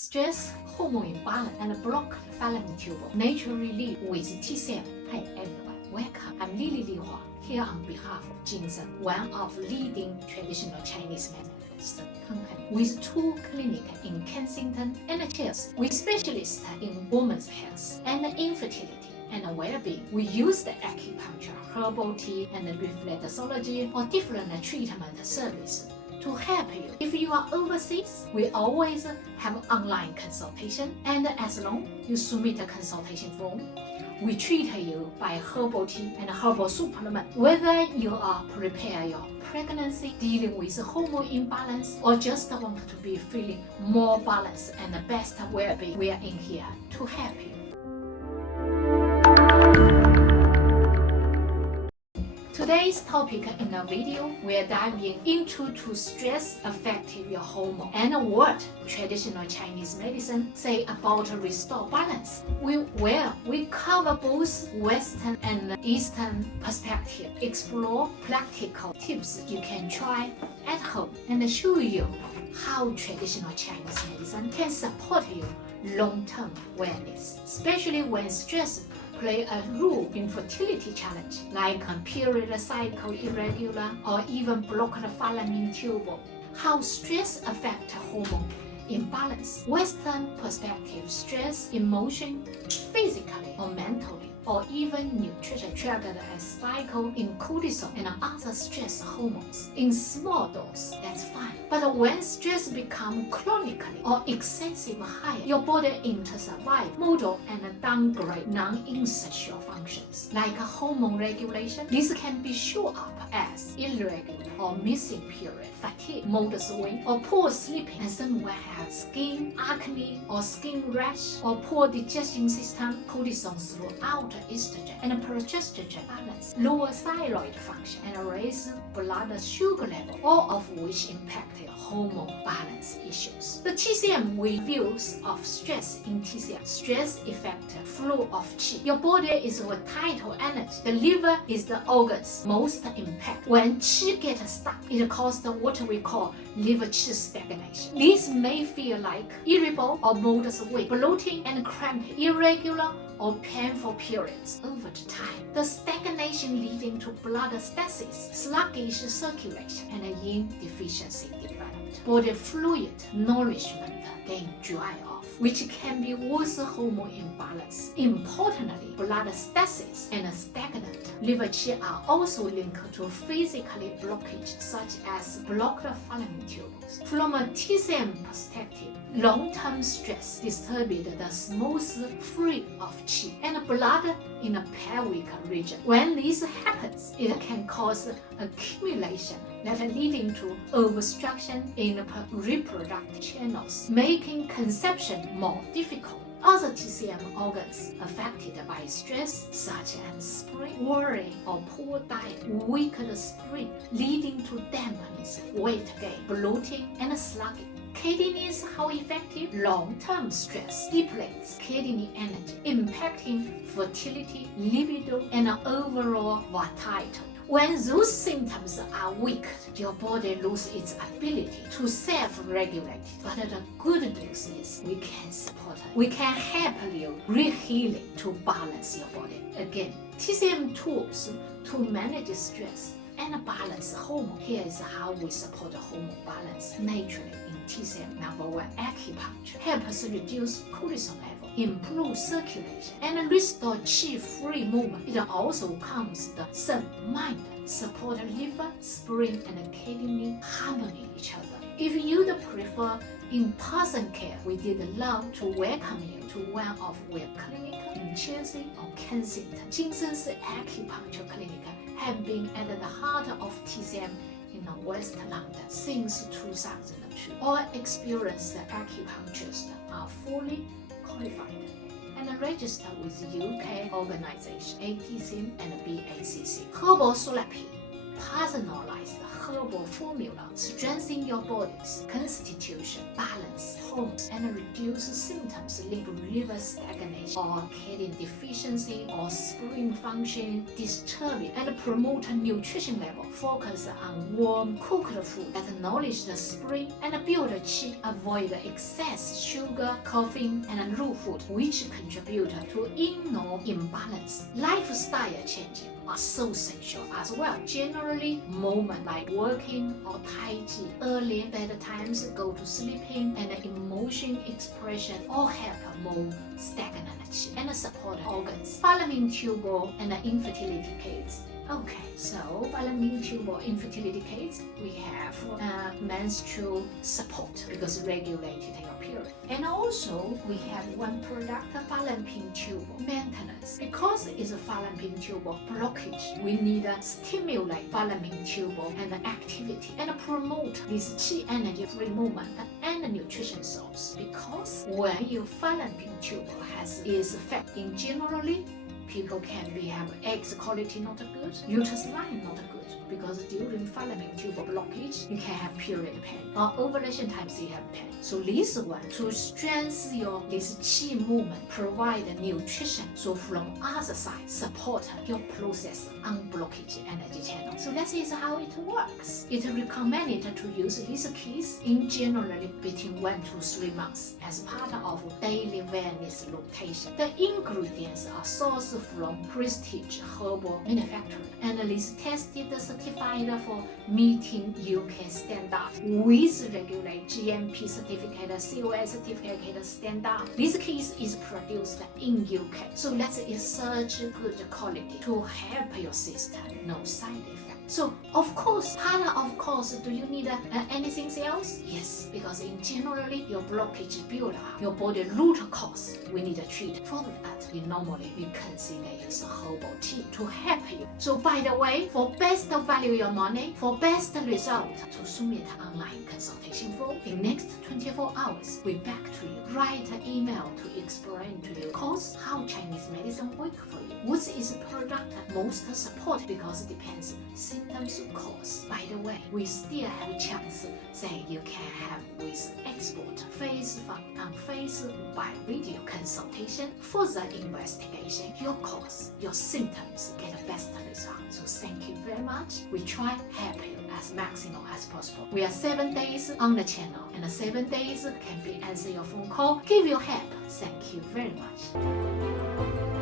stress, hormone imbalance, and blocked fallopian tube naturally live with TCM. Hey everyone, welcome. I'm Lily Li Hua, here on behalf of GinSen, one of leading traditional Chinese medicine company with 2 clinics in Kensington and Chelsea. We specialists in women's health and infertility and well-being. We use the acupuncture, herbal tea, and reflexology or different treatment services to help you. If you are overseas, we always have online consultation, and as long you submit a consultation form, we treat you by herbal tea and herbal supplement. Whether you are preparing your pregnancy, dealing with hormone imbalance, or just want to be feeling more balanced and the best well-being, we are in here to help you. Today's topic in the video, we are diving into to stress affecting your hormone and what traditional Chinese medicine say about restore balance. We cover both Western and Eastern perspective, explore practical tips you can try at home, and show you how traditional Chinese medicine can support you long-term wellness, especially when stress play a role in fertility challenge like period cycle irregular or even blocked fallopian tube. How stress affect hormone imbalance. Western perspective, stress, emotion, physically or mentally, or even nutrition triggered a spike in cortisol and other stress hormones. In small dose, that's fine. But when stress becomes chronically or excessive high, your body enters survival mode and downgrade non-essential functions like hormone regulation. This can be show up as irregular or missing period, fatigue, mood swing, or poor sleeping, and someone has skin acne or skin rash or poor digestion system, cortisol throughout estrogen and progesterone balance, lower thyroid function, and raise blood sugar level, all of which impact your hormone balance issues. The TCM reviews of stress in TCM. Stress affects flow of qi. Your body is with vital energy. The liver is the organs most impact. When qi gets stuck, it causes what we call liver qi stagnation. This may feel like irritable or mood swing, bloating and cramping, irregular or painful periods over time. The stagnation leading to blood stasis, sluggish circulation, and iron deficiency developed. Body fluid nourishment then dry off, which can be worse hormone imbalance. Importantly, blood stasis and stagnant liver qi are also linked to physical blockage such as blocked fallopian tubes. From a TCM perspective, long-term stress disturbed the smooth flow of qi and blood in the pelvic region. When this happens, it can cause accumulation that leading to obstruction in reproductive channels, making conception more difficult. Other TCM organs affected by stress, such as spleen, worry, or poor diet, weakened spleen, leading to dampness, weight gain, bloating, and slugging. Kidneys, how effective? Long-term stress depletes kidney energy, impacting fertility, libido, and overall vitality. When those symptoms are weak, your body loses its ability to self-regulate. But the good news is we can support it. We can help you re-healing to balance your body. Again, TCM tools to manage stress and balance hormone. Here is how we support hormone balance naturally in TCM. Number 1, acupuncture helps reduce cortisol level, improve circulation, and restore qi-free movement. It also calms the sun, mind, support liver, spleen, and kidney harmony each other. If you'd prefer in-person care, we did love to welcome you to one of our clinics in Chelsea or Kensington. GinSen's acupuncture clinic have been at the heart of TCM in West London since 2002. All experienced acupuncturists are fully qualified and registered with UK organization ATCM and BACC. Herbal therapy, personalized herbal formula strengthen your body's constitution, balance hormones, and reduce symptoms linked to liver stagnation or kidney deficiency or spleen function disturbing, and promote nutrition level. Focus on warm, cooked food that nourish the spleen and build qi. Avoid excess sugar, caffeine, and raw food, which contribute to inner imbalance. Lifestyle changes are so essential as well. Generally, moments like working or tai chi, early bedtimes, go to sleeping, and emotion expression all help move stagnant qi and support organs. Fallopian tube and infertility cases. Okay, so fallopian tube infertility case, we have menstrual support because regulated your period. And also we have one product, fallopian tube maintenance. Because it's a fallopian tube blockage, we need to stimulate fallopian tube and activity and promote this qi energy free movement and nutrition source. Because when your fallopian tube is affected generally, people can have eggs quality not good, uterus line not good, because during fallopian tube blockage, you can have period pain, or ovulation times you have pain. So this one, to strengthen this qi movement, provide nutrition. So from other side, support your process on blockage energy channel. So that is how it works. It recommended to use these keys in generally between 1 to 3 months as part of daily wellness rotation. The ingredients are sourced from prestige herbal manufacturer, and is tested certified for meeting UK standard with regular GMP certificate, COS certificate standard. This case is produced in UK, so that is such good quality to help your system, no side effect. So of course, do you need anything else? Yes, because in generally your blockage build up, your body root cause we need to treat. For that, we consider use herbal tea to help you. So by the way, for best value your money, for best result, to submit online consultation form in next 24 hours, we back to you. Write an email to explain to you cause how Chinese medicine work for you. What is product most support because it depends symptoms cause. By the way, we still have a chance say you can have with expert face by video consultation, further investigation, your cause, your symptoms, get the best result. So thank you very much. We try help you as maximum as possible. We are 7 days on the channel, and 7 days can be answer your phone call, give you help. Thank you very much.